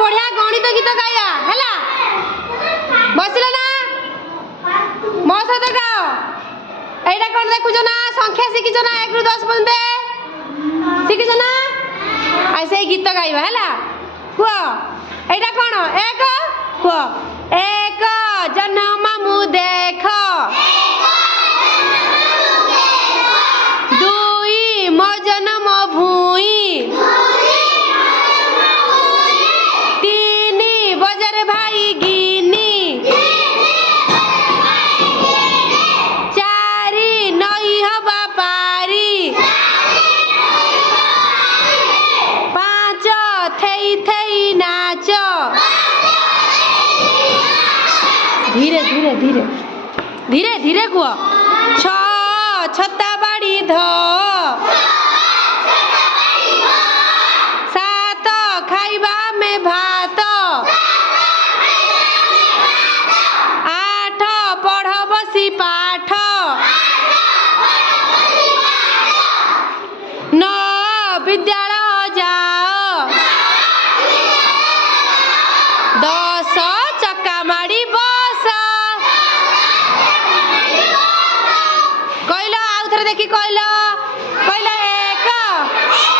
बढ़िया गणित गीत गाया है बसिल ना मो सहित गाओ एटा कौन देखुच ना संख्या शिखिच ना 1 ରୁ 10 पर्यंत शिखिच ना आ से गीत गाइबा है कुह एटा कौन एक कुह एक जन्म मु देख दुई मो जन्म भूई तीन बजर भाई गिनी चारि नई हवा पारी पाँच थई थई नाच धीरे धीरे धीरे धीरे धीरे कुह छ छत्ता बाड़ी ध सात खाइबा में भात आठ पढ़ बसी पाठ नौ विद्यालय जाओ 10 चक्का माड़ी बस कहल आउ थे देखी कहल कहल 1